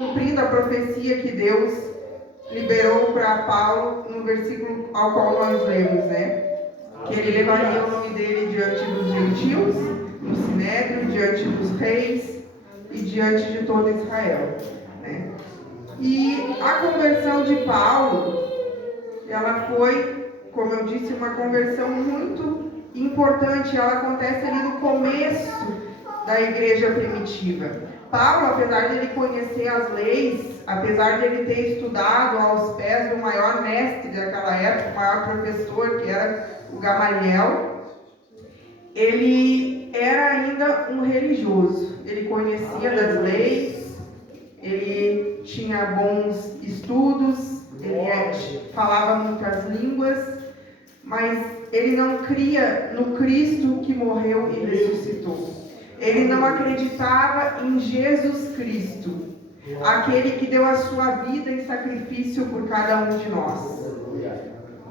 cumprindo a profecia que Deus liberou para Paulo no versículo ao qual nós lemos, né? Que ele levaria o nome dele diante dos gentios, no sinédrio, diante dos reis e diante de todo Israel, né? E a conversão de Paulo, ela foi, como eu disse, uma conversão muito importante. Ela acontece ali no começo da igreja primitiva. Paulo, apesar de ele conhecer as leis, apesar de ele ter estudado aos pés do maior mestre daquela época, o maior professor, que era o Gamaliel, ele era ainda um religioso. Ele conhecia das leis, ele tinha bons estudos, ele falava muitas línguas, mas ele não cria no Cristo que morreu e ressuscitou. Ele não acreditava em Jesus Cristo, aquele que deu a sua vida em sacrifício por cada um de nós.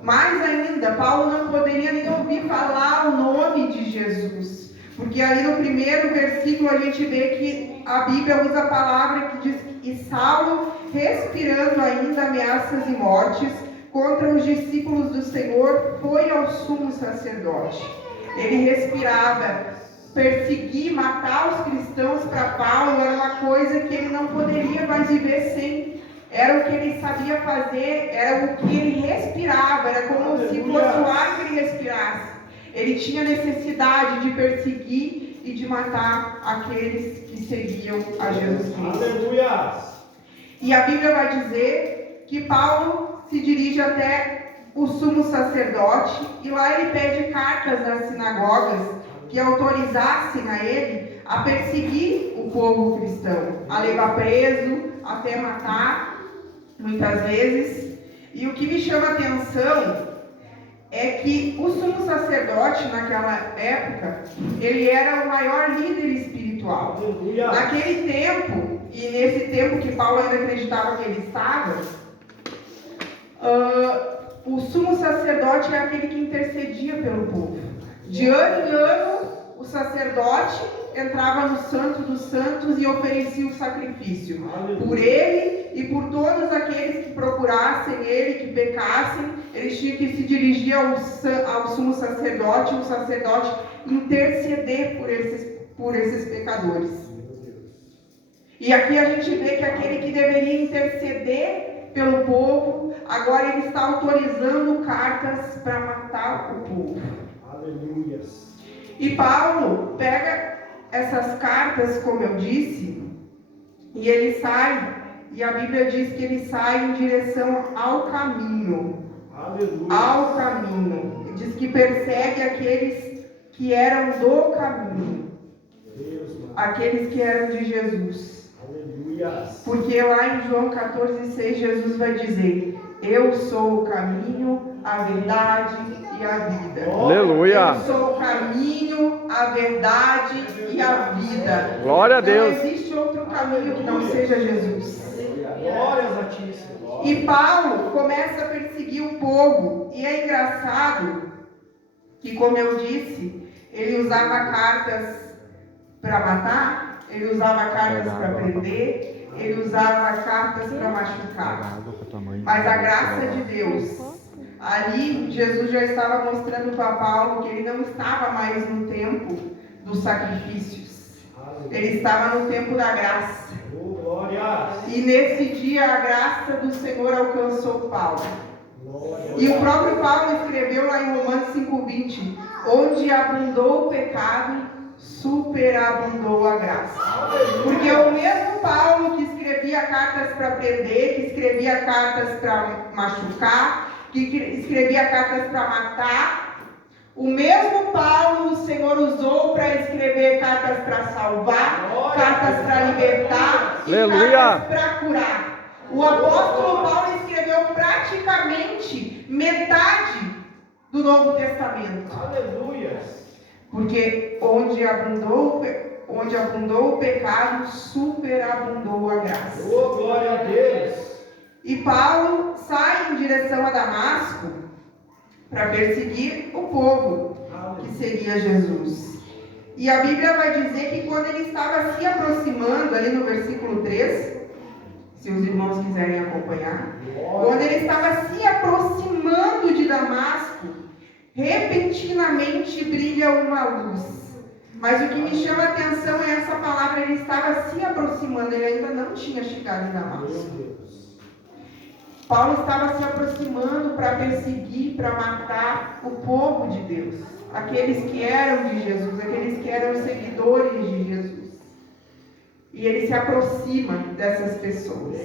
Mais ainda, Paulo não poderia nem ouvir falar o nome de Jesus, porque ali no primeiro versículo a gente vê que a Bíblia usa a palavra que diz que Saulo, respirando ainda ameaças e mortes contra os discípulos do Senhor, foi ao sumo sacerdote. Ele respirava. Perseguir, matar os cristãos para Paulo era uma coisa que ele não poderia mais viver sem. Era o que ele sabia fazer, era o que ele respirava, era como se fosse o ar que ele respirasse. Ele tinha necessidade de perseguir e de matar aqueles que seguiam a Jesus Cristo. Aleluia! E a Bíblia vai dizer que Paulo se dirige até o sumo sacerdote e lá ele pede cartas das sinagogas que autorizassem a ele a perseguir o povo cristão, a levar preso, até matar, muitas vezes. E o que me chama a atenção é que o sumo sacerdote, naquela época, ele era o maior líder espiritual. Aleluia. Naquele tempo, e nesse tempo que Paulo ainda acreditava que ele estava, o sumo sacerdote é aquele que intercedia pelo povo. De ano em ano, o sacerdote entrava no Santo dos Santos e oferecia o sacrifício. Aleluia. Por ele e por todos aqueles que procurassem ele, que pecassem, eles tinham que se dirigir ao sumo sacerdote, e o sacerdote interceder por esses pecadores. E aqui a gente vê que aquele que deveria interceder pelo povo, agora ele está autorizando cartas para matar o povo. Aleluia. E Paulo pega essas cartas, como eu disse, e ele sai, e a Bíblia diz que ele sai em direção ao caminho. Aleluia. Ao caminho. Ele diz que persegue aqueles que eram do caminho. Deus, aqueles que eram de Jesus. Aleluia. Porque lá em João 14,6 Jesus vai dizer: eu sou o caminho, a verdade e a vida. Aleluia. Eu sou o caminho, a verdade e a vida. Glória a Deus. Não existe outro caminho que não seja Jesus. Glórias a ti, Senhor. E Paulo começa a perseguir o povo. E é engraçado que, como eu disse, ele usava cartas para matar, ele usava cartas para prender, ele usava cartas para machucar. Mas a graça de Deus, ali Jesus já estava mostrando para Paulo que ele não estava mais no tempo dos sacrifícios, ele estava no tempo da graça. Oh, glória. E nesse dia a graça do Senhor alcançou Paulo. Glória. E o próprio Paulo escreveu lá em Romanos 5,20: onde abundou o pecado, superabundou a graça. Porque o mesmo Paulo que escrevia cartas para prender, que escrevia cartas para machucar, que escrevia cartas para matar, o mesmo Paulo o Senhor usou para escrever cartas para salvar, cartas para libertar e Aleluia. cartas para curar. O apóstolo Paulo escreveu praticamente metade do Novo Testamento. Aleluia. Porque onde abundou o pecado, superabundou a graça. Oh, glória a Deus. E Paulo sai em direção a Damasco para perseguir o povo que seguia Jesus. E a Bíblia vai dizer que quando ele estava se aproximando, ali no versículo 3, irmãos quiserem acompanhar. Quando ele estava se aproximando de Damasco, repentinamente brilha uma luz. Mas o que me chama a atenção é essa palavra, ele estava se aproximando, ele ainda não tinha chegado em Damasco. Paulo estava se aproximando para perseguir, para matar o povo de Deus, aqueles que eram de Jesus, aqueles que eram seguidores de Jesus. E ele se aproxima dessas pessoas.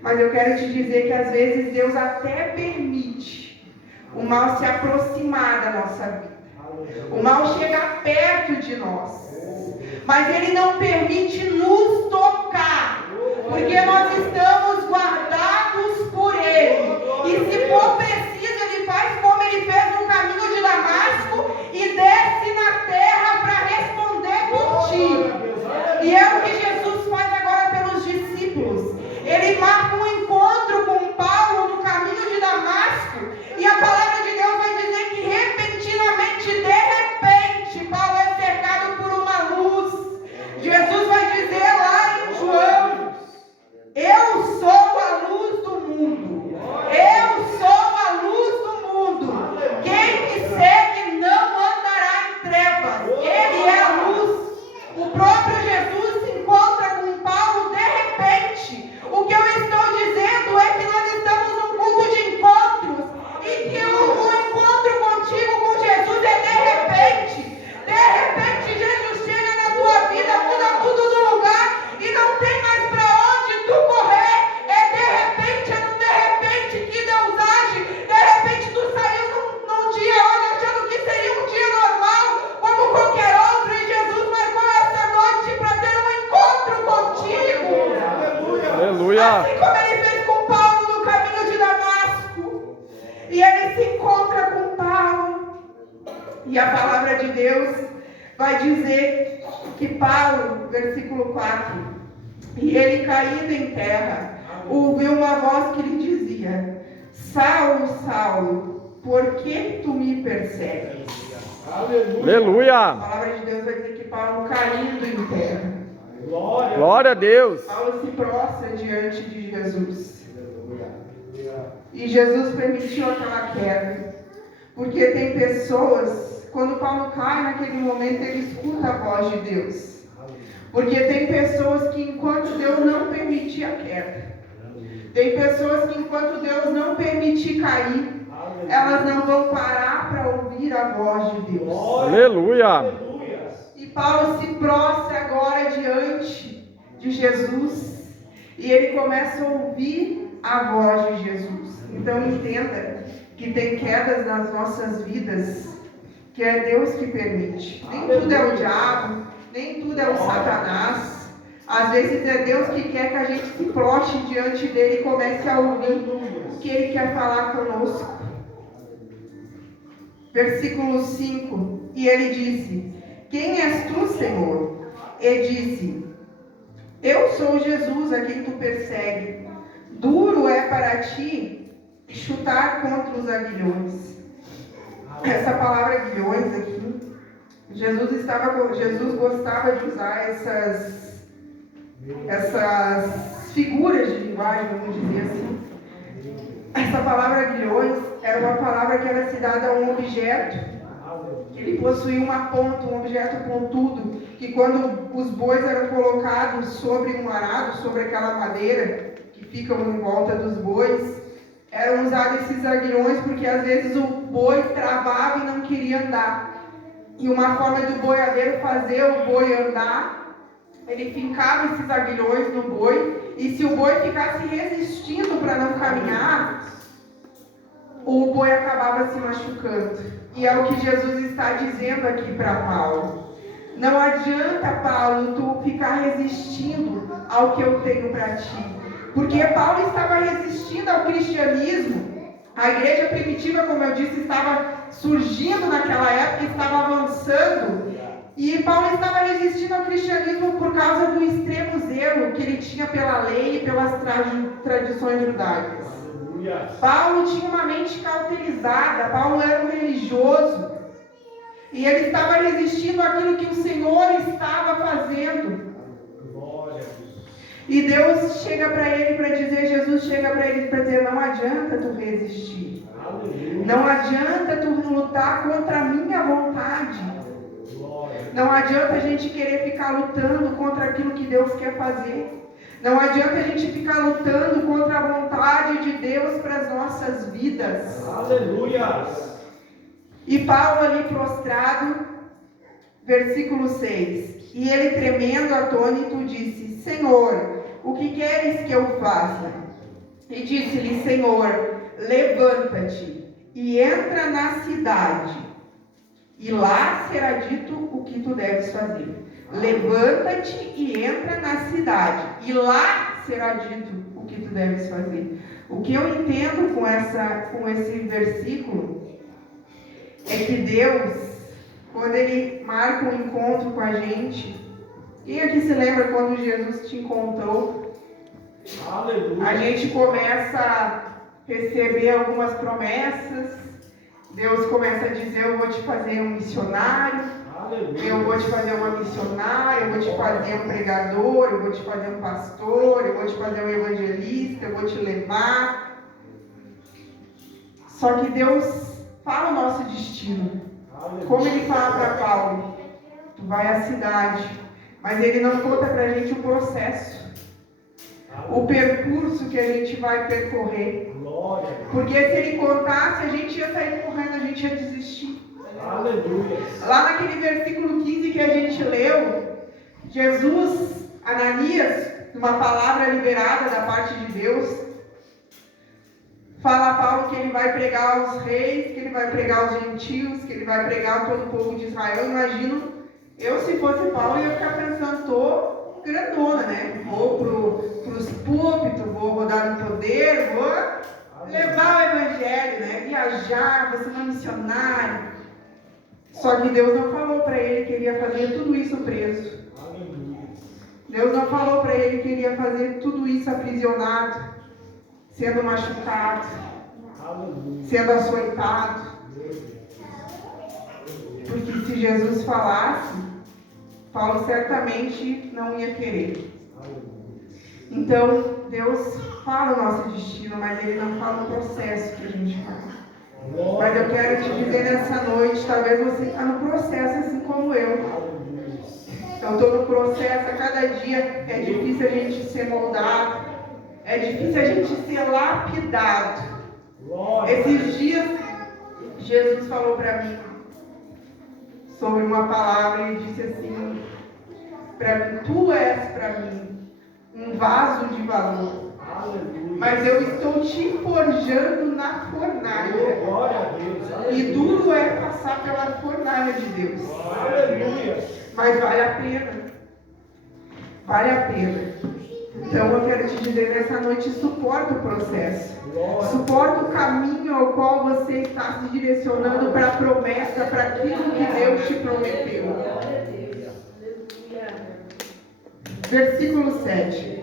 Mas eu quero te dizer que às vezes Deus até permite o mal se aproximar da nossa vida. O mal chega perto de nós, mas ele não permite nos tocar, porque nós estamos guardados por ele. E se for preciso, ele faz como ele fez no caminho de Damasco e desce na terra para responder por ti. E é o que Jesus faz agora pelos discípulos. Ele marca um encontro com Paulo no caminho de Damasco, e a palavra de Deus vai dizer que repentinamente, de repente, Paulo é cercado por uma luz. Jesus vai dizer lá em João: eu sou a luz do mundo. Eu sou a luz do mundo. Quem me segue não andará em trevas. Ele é a luz. O próprio Jesus se encontra com Paulo de repente. O que eu estou dizendo é que nós estamos num culto de encontros, e que o encontro contigo, com Jesus, é de repente. De repente Jesus chega na tua vida, muda tudo no lugar e não tem mais para onde tu correr. É de repente, é no de repente que Deus age. De repente tu saiu num dia hoje achando que seria um dia normal, como qualquer outro, e Jesus marcou essa noite para ter um encontro contigo. Aleluia. Assim como ele fez com Paulo no caminho de Damasco. E ele se encontra com Paulo. E a palavra de Deus vai dizer que Paulo, versículo 4, e ele caído em terra, ouviu uma voz que lhe dizia: Saulo, Saulo, por que tu me persegues? Aleluia. A palavra de Deus vai dizer que Paulo caindo em terra. Glória a Deus. Paulo se prostra diante de Jesus. E Jesus permitiu aquela queda. Porque tem pessoas, quando Paulo cai naquele momento, ele escuta a voz de Deus. Porque tem pessoas que enquanto Deus não permitir a queda, tem pessoas que enquanto Deus não permitir cair, elas não vão parar para ouvir a voz de Deus. Aleluia. E Paulo se prostra agora diante de Jesus, e ele começa a ouvir a voz de Jesus. Então entenda que tem quedas nas nossas vidas que é Deus que permite. Nem tudo é o diabo, nem tudo é o Satanás. Às vezes é Deus que quer que a gente se prostre diante dele e comece a ouvir o que ele quer falar conosco. Versículo 5, e ele disse: quem és tu, Senhor? E disse: eu sou Jesus a quem tu persegue. Duro é para ti chutar contra os aguilhões. Essa palavra aguilhões aqui, Jesus gostava de usar essas figuras de linguagem, vamos dizer assim. Essa palavra aguilhões era uma palavra que era se dada a um objeto. Ele possuía uma ponta, um objeto pontudo, que quando os bois eram colocados sobre um arado, sobre aquela madeira que fica em volta dos bois, eram usados esses aguilhões porque às vezes o boi travava e não queria andar. E uma forma do boiadeiro fazer o boi andar, ele fincava esses aguilhões no boi, e se o boi ficasse resistindo para não caminhar, o boi acabava se machucando. E é o que Jesus está dizendo aqui para Paulo. Não adianta, Paulo, tu ficar resistindo ao que eu tenho para ti. Porque Paulo estava resistindo ao cristianismo. A igreja primitiva, como eu disse, estava surgindo naquela época, estava avançando. E Paulo estava resistindo ao cristianismo por causa do extremo zelo que ele tinha pela lei e pelas tradições judaicas. Paulo tinha uma mente cauterizada, Paulo era um religioso, e ele estava resistindo àquilo que o Senhor estava fazendo. E Deus chega para ele para dizer, Jesus chega para ele para dizer, não adianta tu resistir. Não adianta tu lutar contra a minha vontade. Não adianta a gente querer ficar lutando contra aquilo que Deus quer fazer. Não adianta a gente ficar lutando contra a vontade de Deus para as nossas vidas. Aleluia! E Paulo ali prostrado, versículo 6. E ele tremendo, atônito, disse, Senhor, o que queres que eu faça? E disse-lhe, Senhor, levanta-te e entra na cidade, e lá será dito o que tu deves fazer. Levanta-te e entra na cidade, e lá será dito o que tu deves fazer. O que eu entendo com esse versículo é que Deus, quando Ele marca um encontro com a gente, quem aqui se lembra quando Jesus te encontrou? Aleluia. A gente começa a receber algumas promessas, Deus começa a dizer, eu vou te fazer um missionário, eu vou te fazer uma missionária, eu vou te fazer um pregador, eu vou te fazer um pastor, eu vou te fazer um evangelista, eu vou te levar. Só que Deus fala o nosso destino. Como Ele fala para Paulo, tu vai à cidade, mas Ele não conta para a gente o processo, o percurso que a gente vai percorrer. Porque se Ele contasse, a gente ia sair correndo, a gente ia desistir. Aleluia. Lá naquele versículo 15 que a gente leu, Jesus, Ananias, numa palavra liberada da parte de Deus, fala a Paulo que ele vai pregar aos reis, que ele vai pregar aos gentios, que ele vai pregar a todo o povo de Israel. Eu imagino, eu se fosse Paulo ia ficar pensando, tô grandona, né? Vou pros púlpitos, vou rodar no poder, vou levar o evangelho, né? Viajar, vou ser uma missionária. Só que Deus não falou para ele que ele ia fazer tudo isso preso. Deus não falou para ele que ele ia fazer tudo isso aprisionado, sendo machucado, sendo açoitado. Porque se Jesus falasse, Paulo certamente não ia querer. Então, Deus fala o nosso destino, mas Ele não fala o processo que a gente faz. Mas eu quero te dizer nessa noite, talvez você está no processo assim como eu. Eu estou no processo, a cada dia é difícil a gente ser moldado, é difícil a gente ser lapidado. Esses dias, Jesus falou para mim sobre uma palavra e disse assim, para mim, tu és para mim um vaso de valor. Mas eu estou te forjando na fornalha. E duro é passar pela fornalha de Deus. Mas vale a pena. Vale a pena. Então eu quero te dizer nessa noite, suporta o processo. Suporta o caminho ao qual você está se direcionando para a promessa, para aquilo que Deus te prometeu. Versículo 7.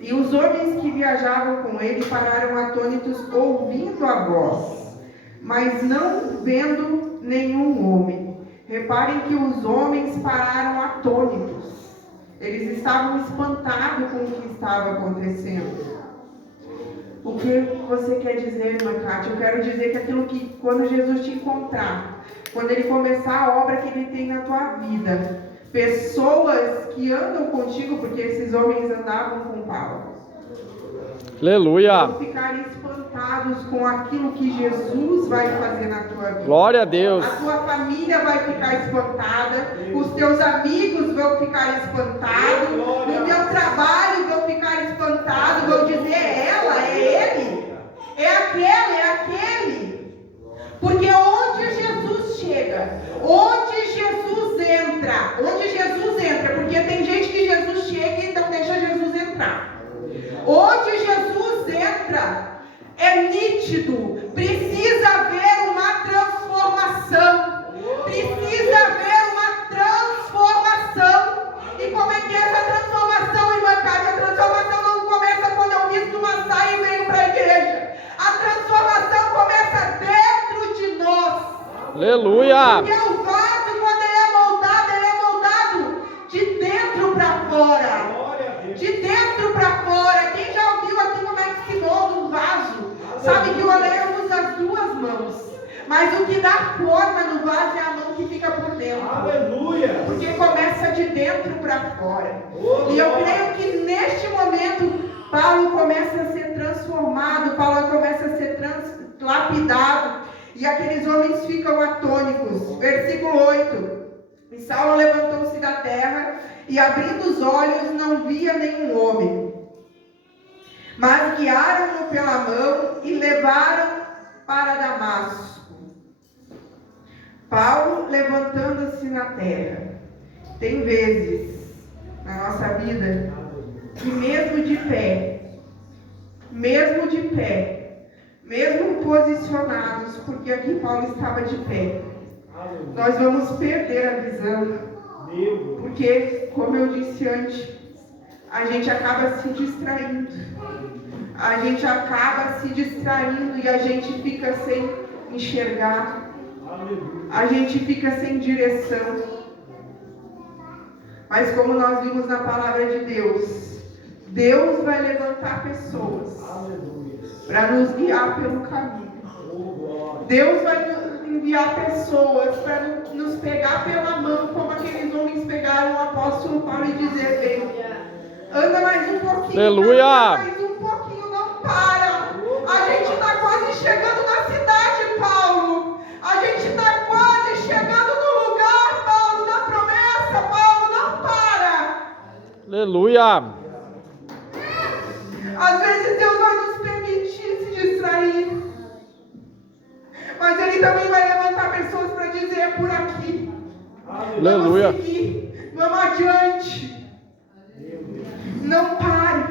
E os homens que viajavam com ele pararam atônitos, ouvindo a voz, mas não vendo nenhum homem. Reparem que os homens pararam atônitos. Eles estavam espantados com o que estava acontecendo. O que você quer dizer, irmã Cátia? Eu quero dizer que aquilo que, quando Jesus te encontrar, quando Ele começar a obra que Ele tem na tua vida, pessoas que andam contigo, porque esses homens andavam com Paulo, aleluia, vão ficar espantados com aquilo que Jesus vai fazer na tua vida. Glória a Deus. A tua família vai ficar espantada, os teus amigos vão ficar espantados, no teu trabalho vão ficar espantados, vão dizer, é ela, é ele, é aquele, é aquele. Porque onde Jesus chega, onde Jesus entra, porque tem gente que Jesus chega e não deixa Jesus entrar. Onde Jesus entra, é nítido, precisa haver uma transformação, precisa haver uma transformação. E como é que é essa transformação, irmã Cátia? A transformação não começa quando eu visto uma saia e venho para a igreja. A transformação começa dentro de nós. Aleluia. Porque o vaso, quando ele é moldado de dentro para fora. De dentro dentro para fora. Quem já ouviu aqui como é que se molda um vaso? Sabe que o oleiro usa as duas mãos. Mas o que dá forma no vaso é a mão que fica por dentro. Aleluia. Porque começa de dentro para fora. Oh, E eu creio que neste momento Paulo começa a ser transformado, Paulo começa a ser lapidado. E aqueles homens ficam atônicos. Versículo 8. E Saulo levantou-se da terra e, abrindo os olhos, não via nenhum homem. Mas guiaram-no pela mão e levaram para Damasco. Paulo levantando-se na terra. Tem vezes na nossa vida que mesmo de pé, mesmo posicionados, porque aqui Paulo estava de pé, nós vamos perder a visão, porque, como eu disse antes, a gente acaba se distraindo, e a gente fica sem enxergar, a gente fica sem direção. Mas como nós vimos na palavra de Deus, Deus vai levantar pessoas para nos guiar pelo caminho. Deus vai enviar pessoas para nos pegar pela mão, como aqueles homens pegaram o apóstolo Paulo e dizer: vem, anda mais um pouquinho, Aleluia. anda mais um pouquinho, não para. A gente está quase chegando na cidade, Paulo. A gente está quase chegando no lugar, Paulo, da promessa, Paulo, não para. Aleluia. Às vezes Deus vai nos permitir se distrair, mas Ele também vai levantar pessoas para dizer: é por aqui. Aleluia. Vamos seguir, vamos adiante. Não pare.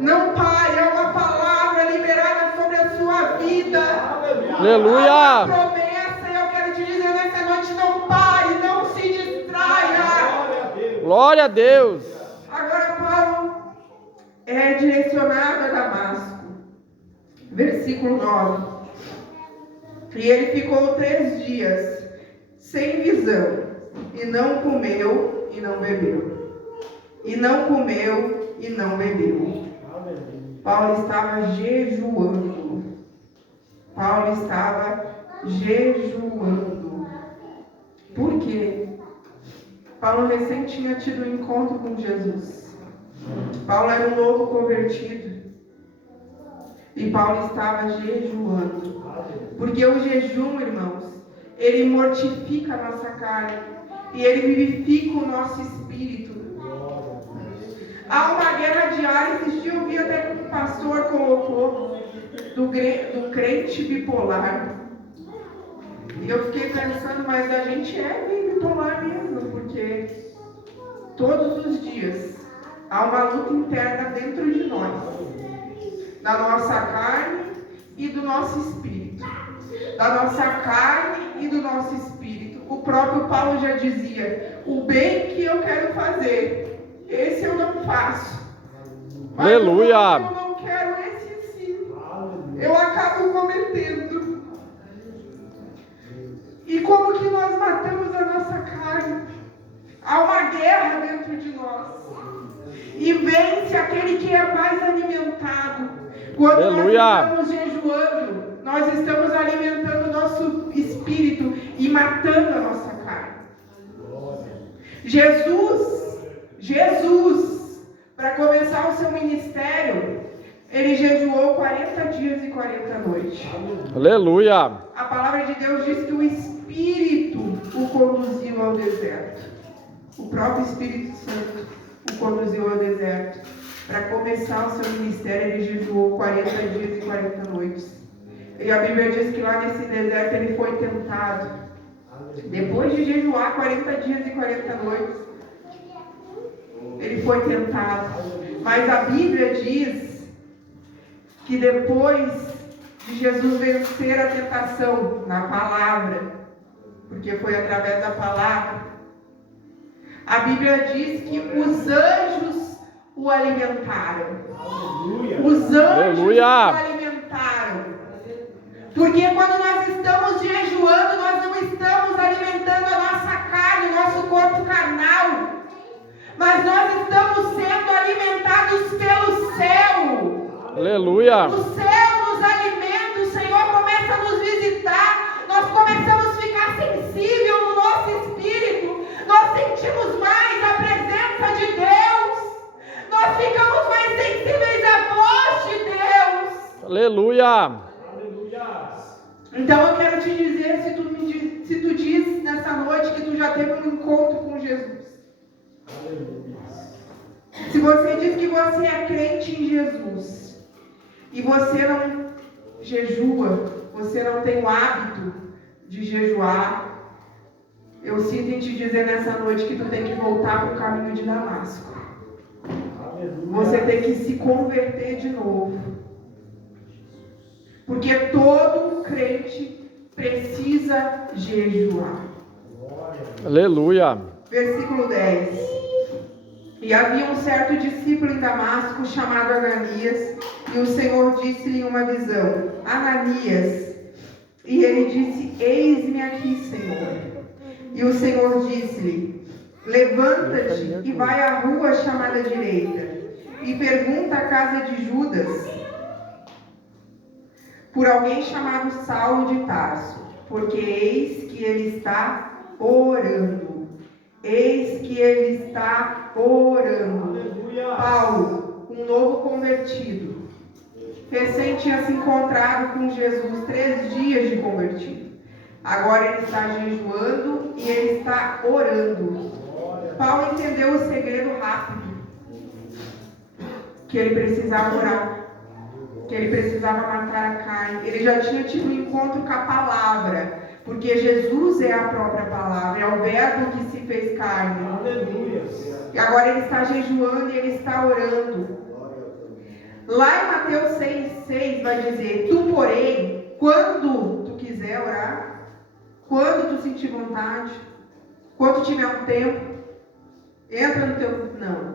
Não pare, é uma palavra liberada sobre a sua vida. Aleluia. É uma promessa, e eu quero te dizer nessa noite: não pare, não se distraia. Glória a Deus. Agora Paulo é direcionado a Damasco. Versículo 9. E ele ficou 3 dias sem visão, e não comeu e não bebeu. E não comeu e não bebeu. Paulo estava jejuando. Por quê? Paulo recém tinha tido um encontro com Jesus. Paulo era um novo convertido. E Paulo estava jejuando. Porque o jejum, irmãos, ele mortifica a nossa carne e ele vivifica o nosso espírito. Há uma guerra diária. Esses dias eu vi até que um pastor colocou do crente bipolar. E eu fiquei pensando, mas a gente é bem bipolar mesmo, porque todos os dias há uma luta interna dentro de nós, da nossa carne e do nosso espírito. Da nossa carne e do nosso espírito. O próprio Paulo já dizia: o bem que eu quero fazer, esse eu não faço. Mas Aleluia. eu não quero esse sim. Eu acabo cometendo. E como que nós matamos a nossa carne? Há uma guerra dentro de nós. E vence aquele que é mais alimentado. Quando Aleluia. nós estamos jejuando, nós estamos alimentando o nosso espírito e matando a nossa carne. Jesus, para começar o seu ministério, ele jejuou 40 dias e 40 noites. Aleluia. A palavra de Deus diz que o Espírito o conduziu ao deserto. O próprio Espírito Santo o conduziu ao deserto. Para começar o seu ministério, ele jejuou 40 dias e 40 noites. E a Bíblia diz que lá nesse deserto ele foi tentado. Depois de jejuar 40 dias e 40 noites, ele foi tentado. Mas a Bíblia diz que depois de Jesus vencer a tentação na palavra, porque foi através da palavra, a Bíblia diz que os anjos o alimentaram. Os anjos o alimentaram. Porque quando nós estamos jejuando, nós não estamos alimentando a nossa carne, o nosso corpo carnal, mas nós estamos sendo alimentados pelo céu. Aleluia. O céu nos alimenta, o Senhor começa a nos visitar, nós começamos a ficar sensível no nosso espírito, nós sentimos mais a presença de Deus, nós ficamos mais sensíveis à voz de Deus. Aleluia. Aleluia. Então eu quero te dizer, se tu diz nessa noite que tu já teve um encontro com Jesus, Aleluia. se você diz que você é crente em Jesus e você não jejua, você não tem o hábito de jejuar, eu sinto em te dizer nessa noite que tu tem que voltar para o caminho de Damasco. Aleluia. Você tem que se converter de novo. Porque todo crente precisa jejuar. Aleluia. Versículo 10. E havia um certo discípulo em Damasco chamado Ananias, e o Senhor disse-lhe em uma visão: Ananias. E ele disse: Eis-me aqui, Senhor. E o Senhor disse-lhe: Levanta-te e vai à rua chamada direita, e pergunta à casa de Judas por alguém chamado Saulo de Tarso, porque eis que ele está orando. Eis que ele está orando. Aleluia. Paulo, um novo convertido, recém tinha se encontrado com Jesus 3 dias de convertido. Agora ele está jejuando e ele está orando. Paulo entendeu o segredo rápido, que ele precisava orar, que ele precisava matar a carne. Ele já tinha tido um encontro com a palavra, porque Jesus é a própria palavra, é o verbo que se fez carne. Aleluia. E agora ele está jejuando e ele está orando. Lá em Mateus 6,6 vai dizer: Tu, porém, quando tu quiser orar, quando tu sentir vontade, quando tiver um tempo, entra no teu... Não.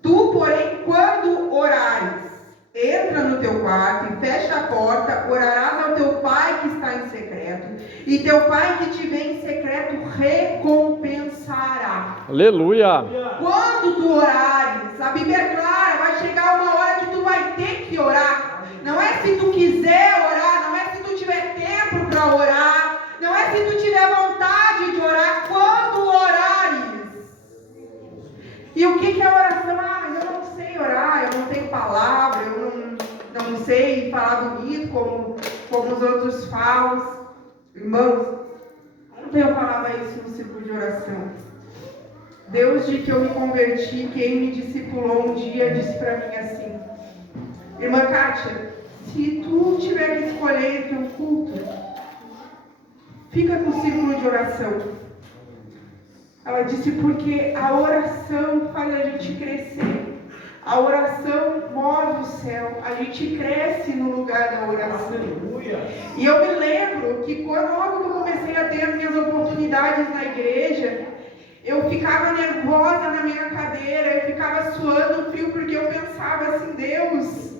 Tu, porém, quando orares, entra no teu quarto e fecha a porta, orarás ao teu pai que está em secreto, e teu pai que te vê em secreto recompensará. Aleluia. Quando tu orares, a Bíblia é clara, vai chegar uma hora que tu vai ter que orar. Não é se tu quiser orar, não é se tu tiver tempo para orar, não é se tu tiver vontade de orar, quando orares. E o que é oração? Ah, mas eu não sei orar, eu não tenho palavra, eu não sei falar bonito como os outros falam. Irmãos, ontem eu falava isso no círculo de oração. Deus, de que eu me converti, quem me discipulou um dia, disse para mim assim: Irmã Kátia, se tu tiver que escolher entre um culto, fica com o círculo de oração. Ela disse: porque a oração faz a gente crescer. A oração move o céu. A gente cresce no lugar da oração. Aleluia. E eu me lembro que logo que eu comecei a ter as minhas oportunidades na igreja, eu ficava nervosa na minha cadeira, eu ficava suando frio, porque eu pensava assim: Deus,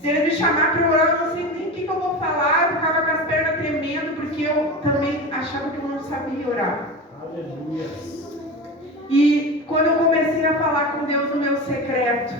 se ele me chamar para orar, eu não sei nem o que eu vou falar. Eu ficava com as pernas tremendo, porque eu também achava que eu não sabia orar. Aleluia. E quando eu comecei a falar com Deus no meu secreto,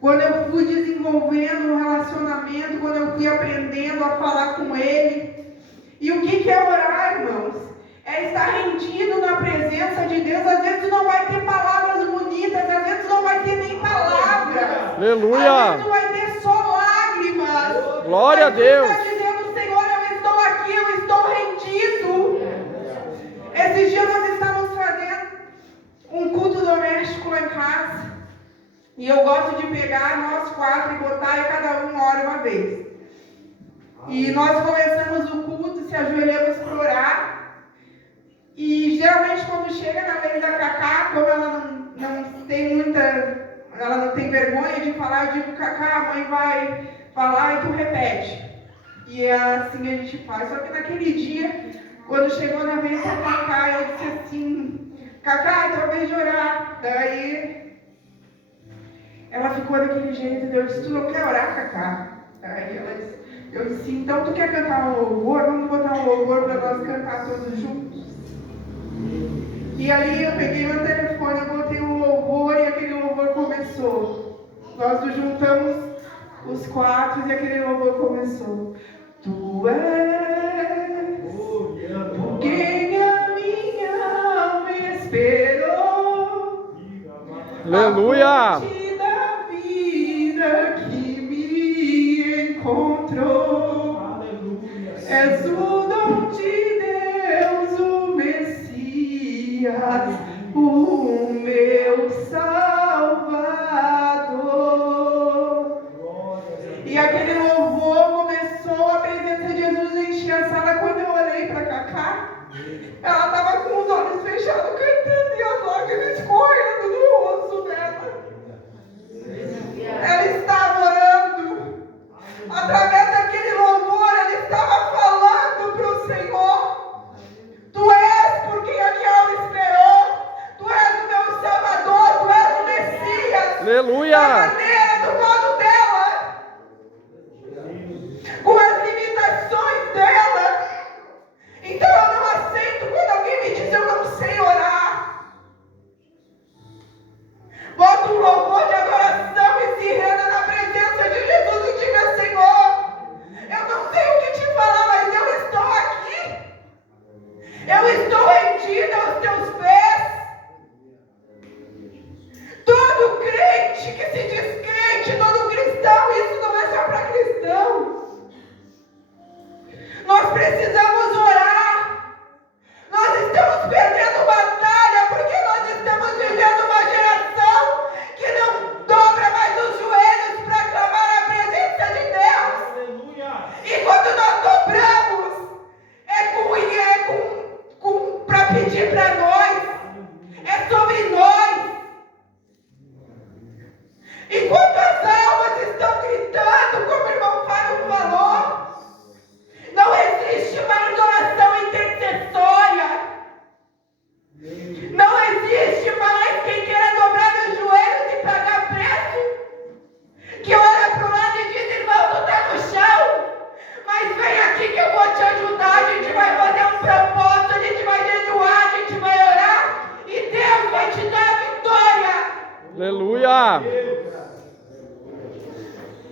quando eu fui desenvolvendo um relacionamento, quando eu fui aprendendo a falar com Ele. E o que é orar, irmãos? É estar rendido na presença de Deus. Às vezes tu não vai ter palavras bonitas, às vezes tu não vai ter nem palavra. Aleluia. Às vezes tu vai ter só lágrimas. Glória a Deus. Tu está dizendo: Senhor, eu estou aqui, eu estou rendido. Esses dias nós estávamos fazendo um culto doméstico lá em casa. E eu gosto de pegar nós 4 e botar e cada um ora uma vez. E nós começamos o culto, se ajoelhamos para orar. E geralmente quando chega na vez da Cacá, como ela não tem muita... Ela não tem vergonha de falar, eu digo: Cacá, a mãe vai falar e tu repete. E assim a gente faz. Só que naquele dia, quando chegou na vez da Cacá, eu disse assim: Cacá, é tua vez de orar. Daí ela ficou daquele jeito. Eu disse: tu não quer orar, Cacá? Aí eu disse: então tu quer cantar um louvor? Vamos botar um louvor para nós cantar todos juntos. E ali eu peguei meu telefone microfone, eu botei um louvor e aquele louvor começou. Nós nos juntamos os quatro e aquele louvor começou. Tu és por quem a minha alma esperou. Aleluia. A fonte da vida que me encontrou. Aleluia. És o dom de Deus, o Messias, o meu Salvador. E aquele louvor começou, a presença de Jesus enchia a sala. Quando eu olhei para Cacá, ela estava com os olhos fechados, cantando e as lágrimas escorrendo no rosto dela. Ela estava orando. Através daquele louvor, ela estava falando para o Senhor. Tu és por quem a minha alma esperou. Tu és o meu Salvador, tu és o Messias. Aleluia. Da maneira, do modo dela, com as limitações dela. Então eu não aceito quando alguém me diz eu não sei orar. Bota um louvor de adoração e se renda na presença de Jesus e diga: Senhor, eu não sei o que te falar, mas eu estou aqui. Eu estou rendida aos teus pés. Todo crente que se diz crente, todo cristão, isso não é só para cristão. Nós precisamos orar. Nós estamos perdendo batalha porque nós estamos vivendo uma geração que não dobra mais os joelhos para clamar a presença de Deus. Aleluia. E quando nós dobramos, para pedir para nós, é sobre nós. Enquanto as almas estão gritando, como o irmão Fábio falou, não existe mais oração intercessória. Não existe mais quem queira dobrar os joelhos e pagar preço. Que olha para o lado e diz: irmão, tu está no chão, mas vem aqui que eu vou te ajudar. A gente vai fazer um propósito, a gente vai jejuar, a gente vai orar e Deus vai te dar a vitória. Aleluia.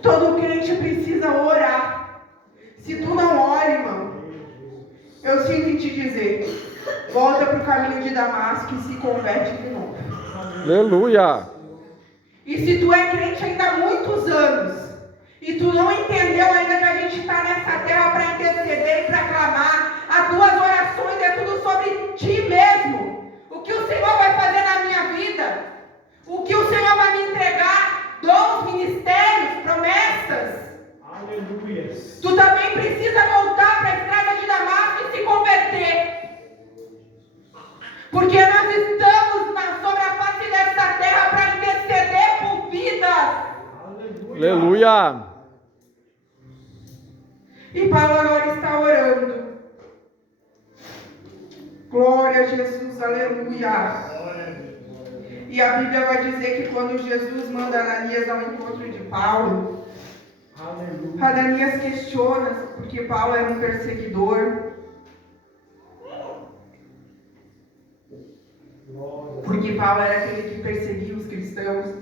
Todo crente precisa orar. Se tu não ora, irmão, eu sinto em te dizer, volta para o caminho de Damasco e se converte de novo. Aleluia. E se tu é crente ainda há muitos anos, e tu não entendeu ainda que a gente está nessa terra para interceder e para clamar, as tuas orações é tudo sobre ti mesmo. O que o Senhor vai fazer na minha vida? O que o Senhor vai me entregar? Dons, ministérios, promessas. Aleluia. Tu também precisa voltar para a estrada de Damasco e se converter. Porque nós estamos sobre a face dessa terra para interceder por vidas. Aleluia. E Paulo agora está orando. Glória a Jesus, aleluia. E a Bíblia vai dizer que quando Jesus manda Ananias ao encontro de Paulo, Aleluia. Ananias questiona, porque Paulo era um perseguidor, porque Paulo era aquele que perseguia os cristãos.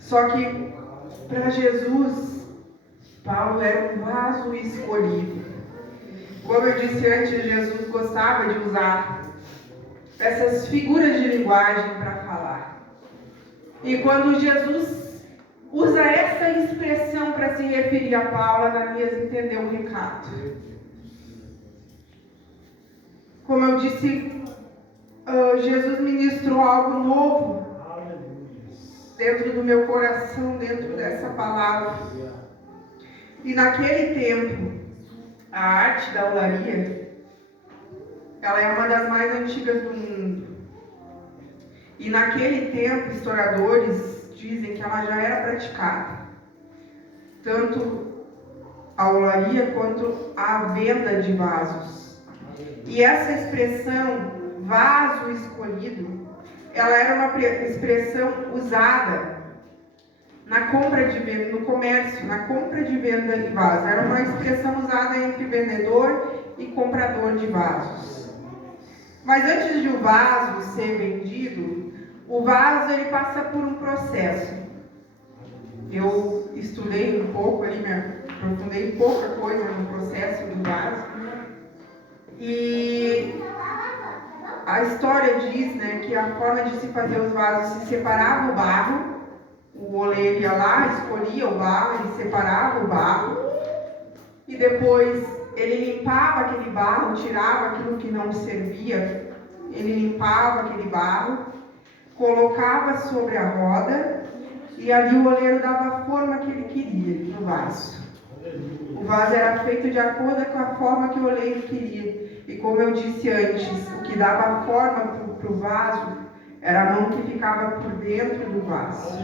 Só que para Jesus, Paulo era um vaso escolhido. Como eu disse antes, Jesus gostava de usar essas figuras de linguagem para falar. E quando Jesus usa essa expressão para se referir a Paulo, Ananias entendeu o recado. Como eu disse, Jesus ministrou algo novo dentro do meu coração, dentro dessa palavra. E naquele tempo, a arte da olaria, ela é uma das mais antigas do mundo. E naquele tempo, historiadores dizem que ela já era praticada. Tanto a olaria quanto a venda de vasos. E essa expressão, vaso escolhido, ela era uma expressão usada na compra de venda, no comércio, na compra de venda de vasos. Era uma expressão usada entre vendedor e comprador de vasos. Mas antes de o vaso ser vendido, o vaso ele passa por um processo. Eu estudei um pouco ali, me aprofundei pouca coisa no processo do vaso. E a história diz, né, que a forma de se fazer os vasos, se separava o barro, o oleiro ia lá, escolhia o barro, ele separava o barro, e depois ele limpava aquele barro, tirava aquilo que não servia, ele limpava aquele barro, colocava sobre a roda, e ali o oleiro dava a forma que ele queria no vaso. O vaso era feito de acordo com a forma que o oleiro queria. E como eu disse antes, o que dava forma para o vaso era a mão que ficava por dentro do vaso.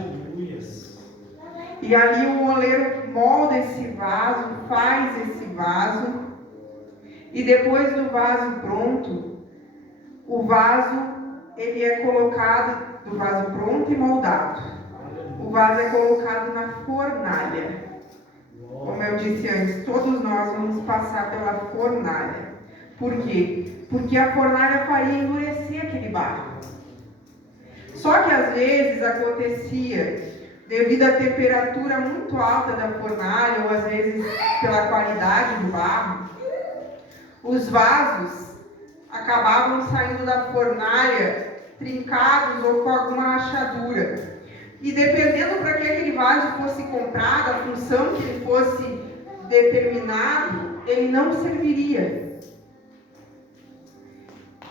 E ali o oleiro molda esse vaso, faz esse vaso. E depois do vaso pronto, o vaso ele é colocado, do vaso pronto e moldado. O vaso é colocado na fornalha. Como eu disse antes, todos nós vamos passar pela fornalha. Por quê? Porque a fornalha faria endurecer aquele barro. Só que às vezes acontecia, devido à temperatura muito alta da fornalha, ou às vezes pela qualidade do barro, os vasos acabavam saindo da fornalha trincados ou com alguma rachadura. E dependendo para que aquele vaso fosse comprado, a função que ele fosse determinado, ele não serviria.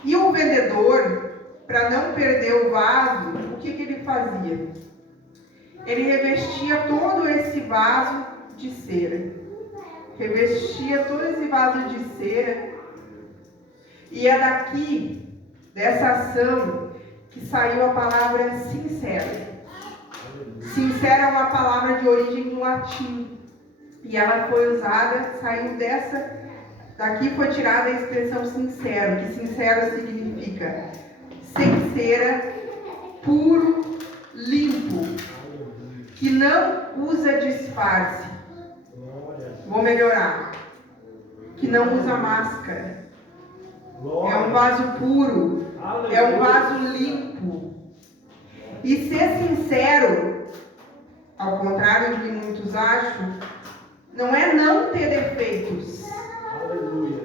E o vendedor, para não perder o vaso, o que ele fazia? Ele revestia todo esse vaso de cera. Revestia todo esse vaso de cera. E é daqui, dessa ação, que saiu a palavra sincero. Sincero é uma palavra de origem do latim. E ela foi usada, saiu daqui foi tirada a expressão sincero, que sincero significa sem cera, puro, limpo, que não usa disfarce. Vou melhorar. Que não usa máscara. É um vaso puro, é um vaso limpo. E ser sincero, ao contrário do que muitos acham, não é não ter defeitos.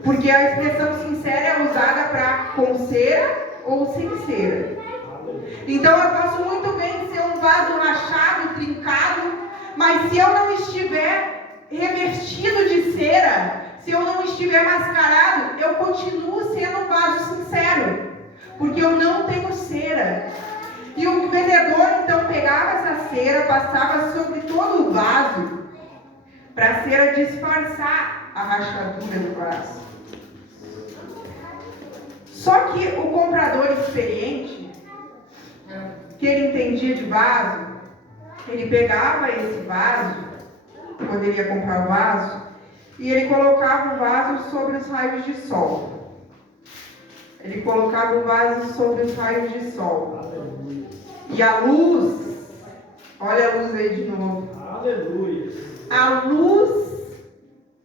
Porque a expressão sincera é usada para com cera ou sem cera. Então eu posso muito bem ser um vaso rachado, trincado, mas se eu não estiver revestido de cera, se eu não estiver mascarado, eu continuo sendo um vaso sincero, porque eu não tenho cera. E o vendedor então pegava essa cera, passava sobre todo o vaso, para a cera disfarçar a rachadura do vaso. Só que o comprador experiente, que ele entendia de vaso, ele pegava esse vaso, quando ele ia comprar o vaso, e ele colocava o vaso sobre os raios de sol. Ele colocava o vaso sobre os raios de sol. E a luz, olha a luz aí de novo. Aleluia. A luz,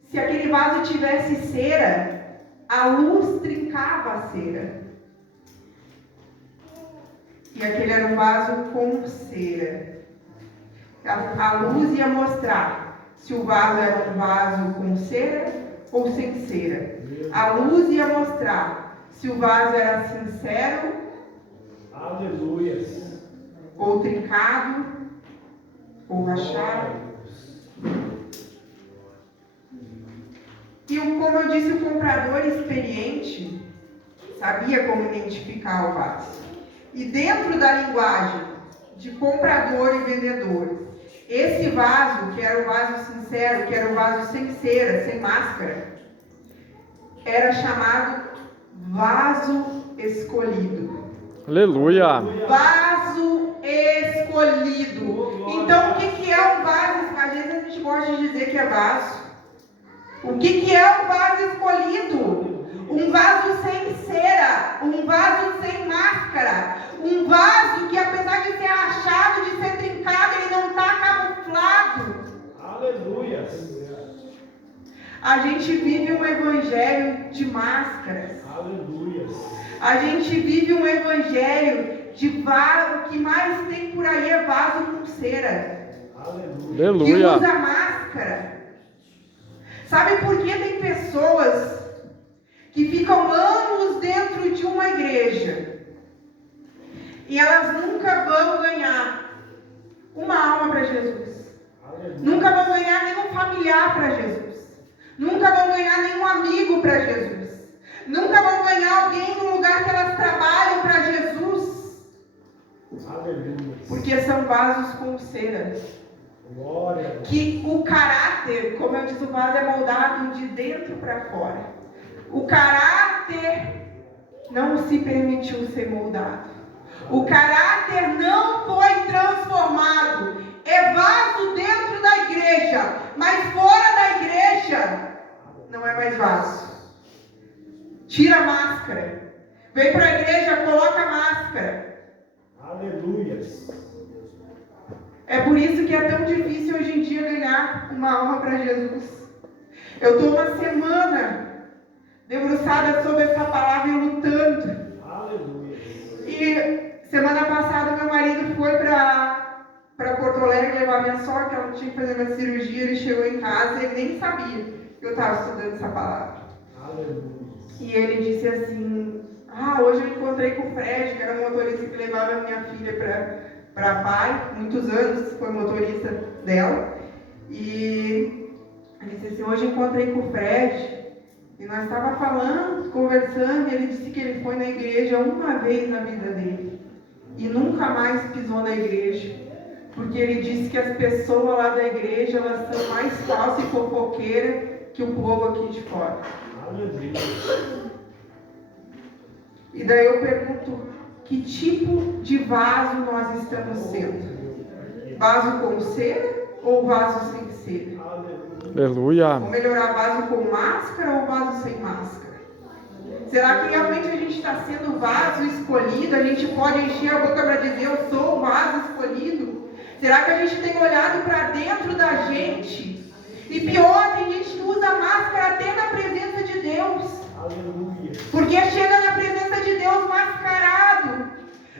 se aquele vaso tivesse cera, a luz trincava a cera. E aquele era um vaso com cera. A luz ia mostrar se o vaso era um vaso com cera ou sem cera. A luz ia mostrar se o vaso era sincero, aleluia, ou trincado, ou rachado. E como eu disse, o comprador experiente sabia como identificar o vaso. E dentro da linguagem de comprador e vendedor, esse vaso, que era o vaso sincero, que era o vaso sem cera, sem máscara, era chamado vaso escolhido. Aleluia. Vaso escolhido. Então, o que é um vaso? Às vezes a gente gosta de dizer que é vaso. O que é um vaso escolhido? Um vaso sem cera, um vaso sem máscara, um vaso que, apesar de ser rachado, de ser trincado, ele não está camuflado. Aleluia. A gente vive um evangelho de máscaras. Aleluia. A gente vive um evangelho de vaso, o que mais tem por aí é vaso com cera. Aleluia. Que Aleluia. usa máscara. Sabe por que tem pessoas que ficam anos dentro de uma igreja e elas nunca vão ganhar uma alma para Jesus? Aleluia. Nunca vão ganhar nenhum familiar para Jesus. Nunca vão ganhar nenhum amigo para Jesus. Nunca vão ganhar alguém no lugar que elas trabalham para Jesus. Aleluia. Porque são vasos com cera. Glória. Que o caráter, como eu disse, o vaso é moldado de dentro para fora. O caráter não se permitiu ser moldado. O caráter não foi transformado. É vaso dentro da igreja, mas fora da igreja não é mais vaso. Tira a máscara. Vem para a igreja, coloca a máscara. Aleluia. É por isso que é tão difícil hoje em dia ganhar uma alma para Jesus. Eu estou uma semana debruçada sobre essa palavra e lutando. Aleluia. E semana passada meu marido foi para Porto Alegre levar minha sogra, que ela tinha que fazer uma cirurgia. Ele chegou em casa e ele nem sabia que eu estava estudando essa palavra. Aleluia. E ele disse assim: hoje eu encontrei com o Fred, que era um motorista que levava minha filha para pai, muitos anos, foi motorista dela. E ele disse assim: hoje eu encontrei com o Fred, e nós estávamos falando, conversando, e ele disse que ele foi na igreja uma vez na vida dele, e nunca mais pisou na igreja, porque ele disse que as pessoas lá da igreja, elas são mais falsas e fofoqueiras que o povo aqui de fora. Aleluia. E daí eu pergunto, que tipo de vaso nós estamos sendo? Vaso com cera ou vaso sem cera? Aleluia. Ou melhorar, vaso com máscara ou vaso sem máscara? Será que realmente a gente está sendo vaso escolhido? A gente pode encher a boca para dizer: eu sou o vaso escolhido? Será que a gente tem olhado para dentro da gente? E pior, tem gente que usa máscara até na presença de Deus. Aleluia. Porque chega na presença de Deus mascarado.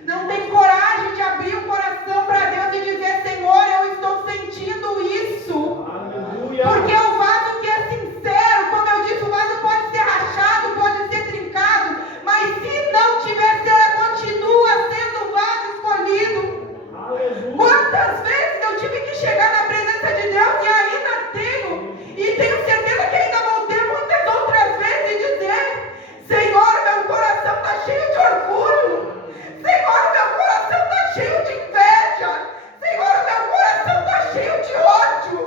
Não tem coragem de abrir o coração para Deus e dizer: Senhor, eu estou sentindo isso. Aleluia. Porque o vaso que é sincero, como eu disse, o vaso pode ser rachado, pode ser trincado, mas se não tiver cera, continua sendo o vaso escolhido. Aleluia. Quantas vezes eu tive que chegar na presença de Deus e ainda tenho, e tenho certeza que ainda vou ter muitas outras vezes, e dizer: Senhor, meu coração está cheio de orgulho. Senhor, meu coração está cheio de inveja. Senhor, meu coração está cheio de ódio.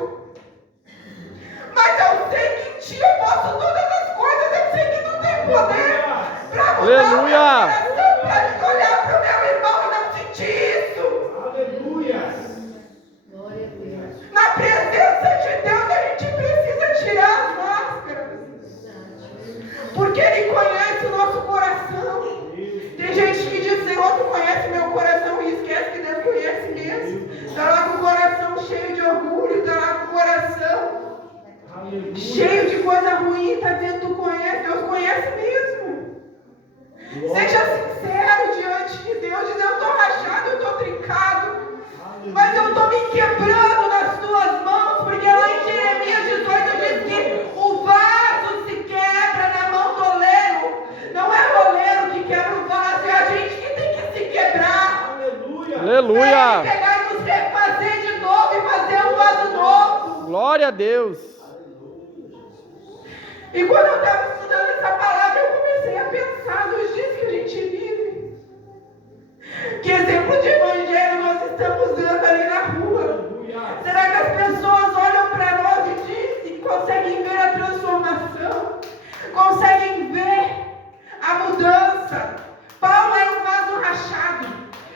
Mas eu sei que em Ti eu posso todas as coisas. Eu sei que Tu tem poder para mudar o meu Aleluia. coração, para olhar para o meu irmão e não sentir isso. Aleluia. Glória a Deus. Na presença de Deus a gente precisa tirar as máscaras, porque Ele conhece o nosso coração. Tem gente que diz: Senhor, Tu conhece meu coração, e esquece que Deus conhece mesmo. Está lá com o coração cheio de orgulho, está lá com o coração Aleluia. cheio de coisa ruim, está dizendo: Tu conhece, Deus conhece mesmo. Seja sincero diante de Deus, diz: eu estou rachado, eu estou trincado, mas eu estou me quebrando nas Tuas mãos, porque lá em Jeremias 18 diz que o vaso se quebra na mão do oleiro. Não é o oleiro que quebra o vaso, é a gente que tem que se quebrar. Aleluia. Aleluia. Tem que pegar e nos refazer de novo e fazer um vaso novo. Glória a Deus. E quando eu estava estudando essa palavra, eu comecei a pensar nos dias que a gente vive. Que exemplo de evangelho nós estamos dando ali na rua? Aleluia. Será que as pessoas olham para nós e dizem, conseguem ver a transformação? Conseguem ver a mudança? Paulo era um vaso rachado.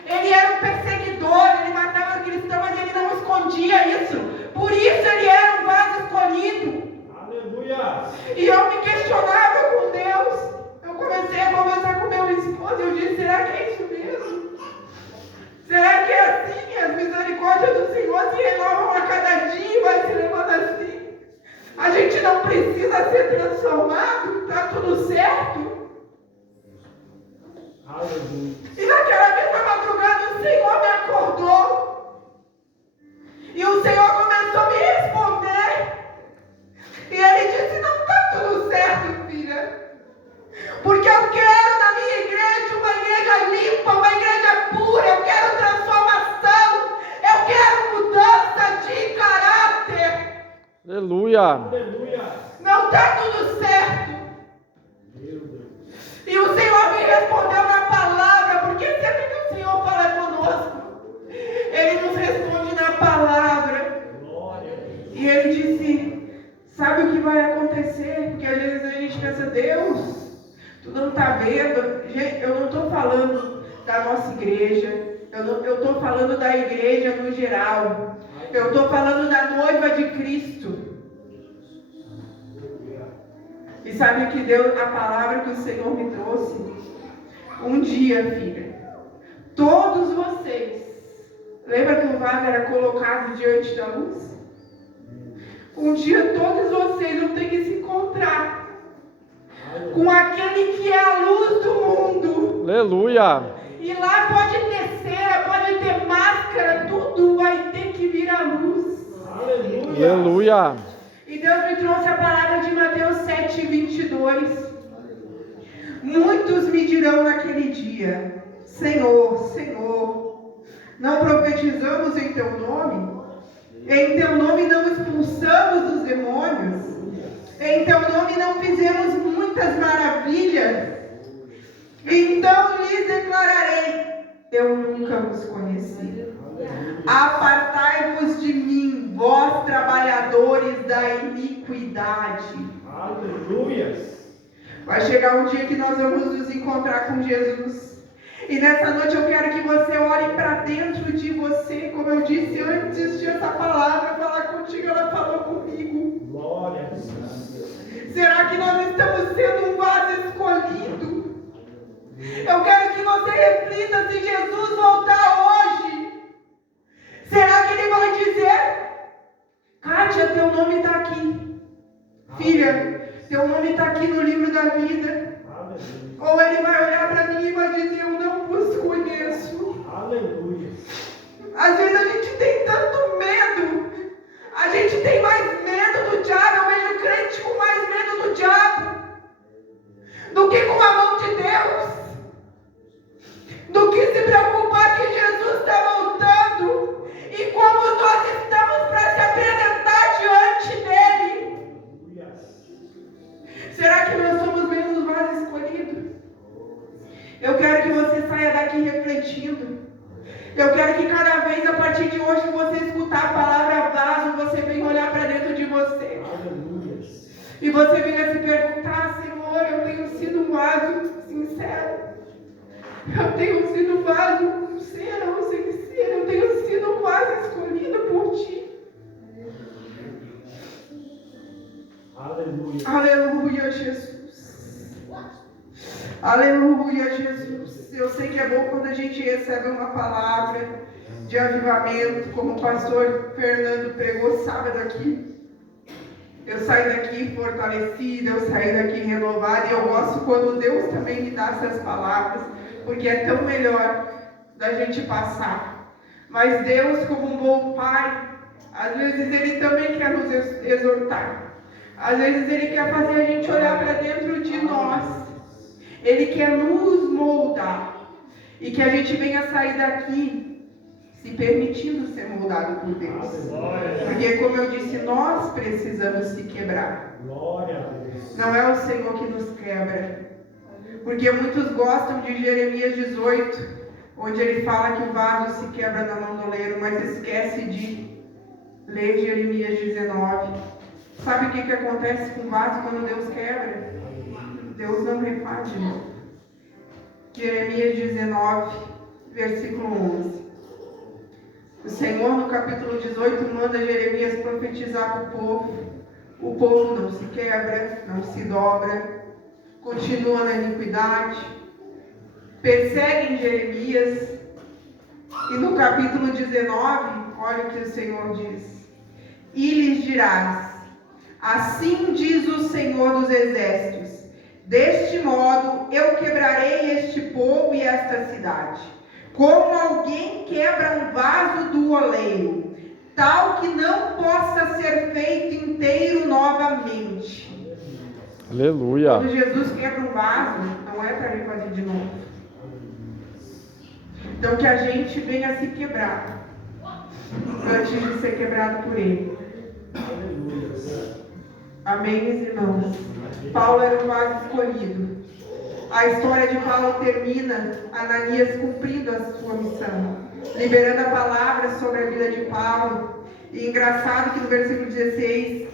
Ele era um perseguidor, ele matava cristãos, mas ele não escondia isso. Por isso ele era um vaso escolhido. Aleluia. E eu me questionava com Deus. Eu comecei a conversar com meu esposo e eu disse: será que é isso mesmo? Será que é assim? As misericórdias do Senhor se renovam a cada dia e vai se levando assim. A gente não precisa ser transformado, está tudo certo. Aleluia. Aleluia. Não está tudo certo. E o Senhor me respondeu na palavra, porque sempre que o Senhor fala conosco, Ele nos responde na palavra. E Ele disse, sabe o que vai acontecer? Porque às vezes a gente pensa, Deus, tu não está vendo. Gente, eu não estou falando da nossa igreja, eu estou falando da igreja no geral. Eu estou falando da noiva de Cristo. E sabe que Deus, a palavra que o Senhor me trouxe? Um dia, filha, todos vocês, lembra que o vaso era colocado diante da luz? Um dia todos vocês vão ter que se encontrar com aquele que é a luz do mundo. Aleluia. E lá pode ter cera, pode ter máscara, tudo vai ter que vir à luz. Aleluia. Aleluia. E Deus me trouxe a palavra de Mateus 7:22. Muitos me dirão naquele dia, Senhor, Senhor, não profetizamos em Teu nome? Em Teu nome não expulsamos os demônios? Em Teu nome não fizemos muitas maravilhas? Então lhes declararei, eu nunca vos conheci. Apartai-vos de mim, vós trabalhadores da iniquidade. Aleluia. Vai chegar um dia que nós vamos nos encontrar com Jesus. E nessa noite eu quero que você olhe para dentro de você. Como eu disse antes de essa palavra falar contigo, ela falou comigo. Glória a Deus. Será que nós estamos sendo um vaso escolhido? Eu quero que você reflita, se Jesus voltar hoje, será que Ele vai dizer, Kátia, teu nome está aqui. Filha, teu nome está aqui no livro da vida. Aleluia. Ou Ele vai olhar para mim e vai dizer, eu não vos conheço. Aleluia. Às vezes a gente tem tanto medo. A gente tem mais medo do diabo. Eu vejo crente com mais medo do diabo do que com a mão de Deus. Do que se preocupar que Jesus está voltando. E como nós estamos para se apresentar diante dEle. Aleluia. Será que nós somos mesmo os vasos escolhidos? Eu quero que você saia daqui refletindo. Eu quero que cada vez, a partir de hoje, que você escutar a palavra vaso, você venha olhar para dentro de você. Aleluia. E você venha se perguntar, Senhor, eu tenho sido um vaso sincero. Eu tenho sido um vaso com cera ou sem cera. Eu tenho sido um vaso escolhido por Ti. Aleluia. Aleluia, Jesus. Aleluia, Jesus. Eu sei que é bom quando a gente recebe uma palavra de avivamento, como o pastor Fernando pregou sábado aqui. Eu saio daqui fortalecida, eu saio daqui renovada, e eu gosto quando Deus também me dá essas palavras, porque é tão melhor da gente passar. Mas Deus, como um bom pai, às vezes Ele também quer nos exortar. Às vezes Ele quer fazer a gente olhar para dentro de nós. Ele quer nos moldar. E que a gente venha sair daqui se permitindo ser moldado por Deus. Porque, como eu disse, nós precisamos se quebrar. Glória a Deus. Não é o Senhor que nos quebra. Porque muitos gostam de Jeremias 18, onde ele fala que o vaso se quebra na mão do oleiro, mas esquece de ler Jeremias 19. Sabe o que acontece com o vaso quando Deus quebra? Deus não refaz de novo. Jeremias 19, versículo 11. O Senhor, no capítulo 18, manda Jeremias profetizar para o povo. O povo não se quebra, não se dobra, continua na iniquidade, perseguem Jeremias. E no capítulo 19, olha o que o Senhor diz. E lhes dirás, assim diz o Senhor dos Exércitos, deste modo eu quebrarei este povo e esta cidade, como alguém quebra um vaso do oleiro, tal que não possa ser feito inteiro novamente. Aleluia. Quando Jesus quebra um vaso, não é para ele fazer de novo. Então que a gente venha se quebrar antes de ser quebrado por Ele. Aleluia. Amém, meus irmãos? Paulo era um vaso escolhido. A história de Paulo termina, Ananias cumprindo a sua missão, liberando a palavra sobre a vida de Paulo. E engraçado que no versículo 16,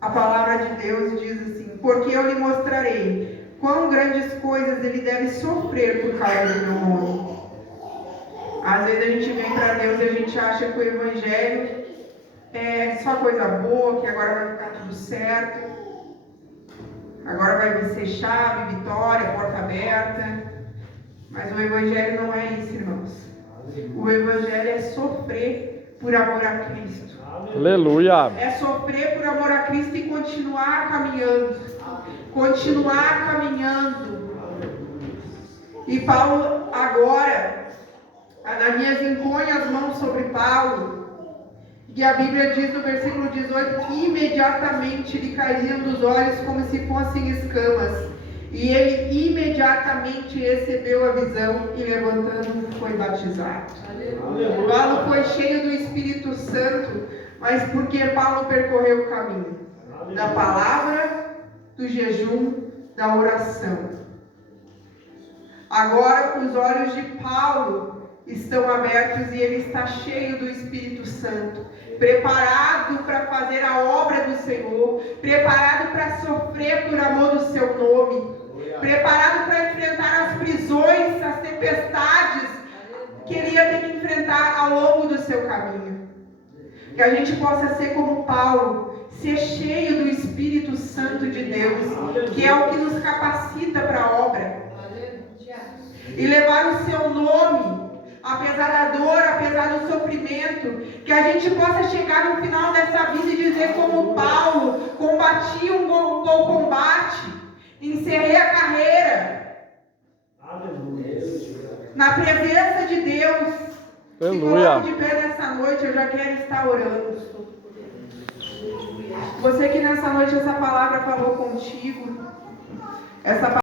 a palavra de Deus diz assim: porque eu lhe mostrarei quão grandes coisas ele deve sofrer por causa do meu nome. Às vezes a gente vem para Deus e a gente acha que o Evangelho é só coisa boa, que agora vai ficar tudo certo, agora vai ser chave, vitória, porta aberta. Mas o Evangelho não é isso, irmãos. O Evangelho é sofrer por amor a Cristo. Aleluia. É sofrer por amor a Cristo e continuar caminhando. Continuar caminhando. E Paulo agora, Ananias impõe as mãos sobre Paulo. E a Bíblia diz no versículo 18 que imediatamente lhe caíam dos olhos como se fossem escamas. E ele imediatamente recebeu a visão e levantando foi batizado. Aleluia. Paulo foi cheio do Espírito Santo, mas porque Paulo percorreu o caminho da palavra, do jejum, da oração. Agora os olhos de Paulo estão abertos e ele está cheio do Espírito Santo, preparado para fazer a obra do Senhor, preparado para sofrer por amor do seu nome, preparado para enfrentar as prisões, as tempestades que ele ia ter que enfrentar ao longo do seu caminho. Que a gente possa ser como Paulo, ser cheio do Espírito Santo de Deus, que é o que nos capacita para a obra, e levar o seu nome, apesar da dor, apesar do sofrimento, que a gente possa chegar no final dessa vida e dizer como Paulo: combati um bom combate, encerrei a carreira. Aleluia. Na presença de Deus. Se coloque de pé nessa noite, eu já quero estar orando. Você que nessa noite essa palavra falou contigo, essa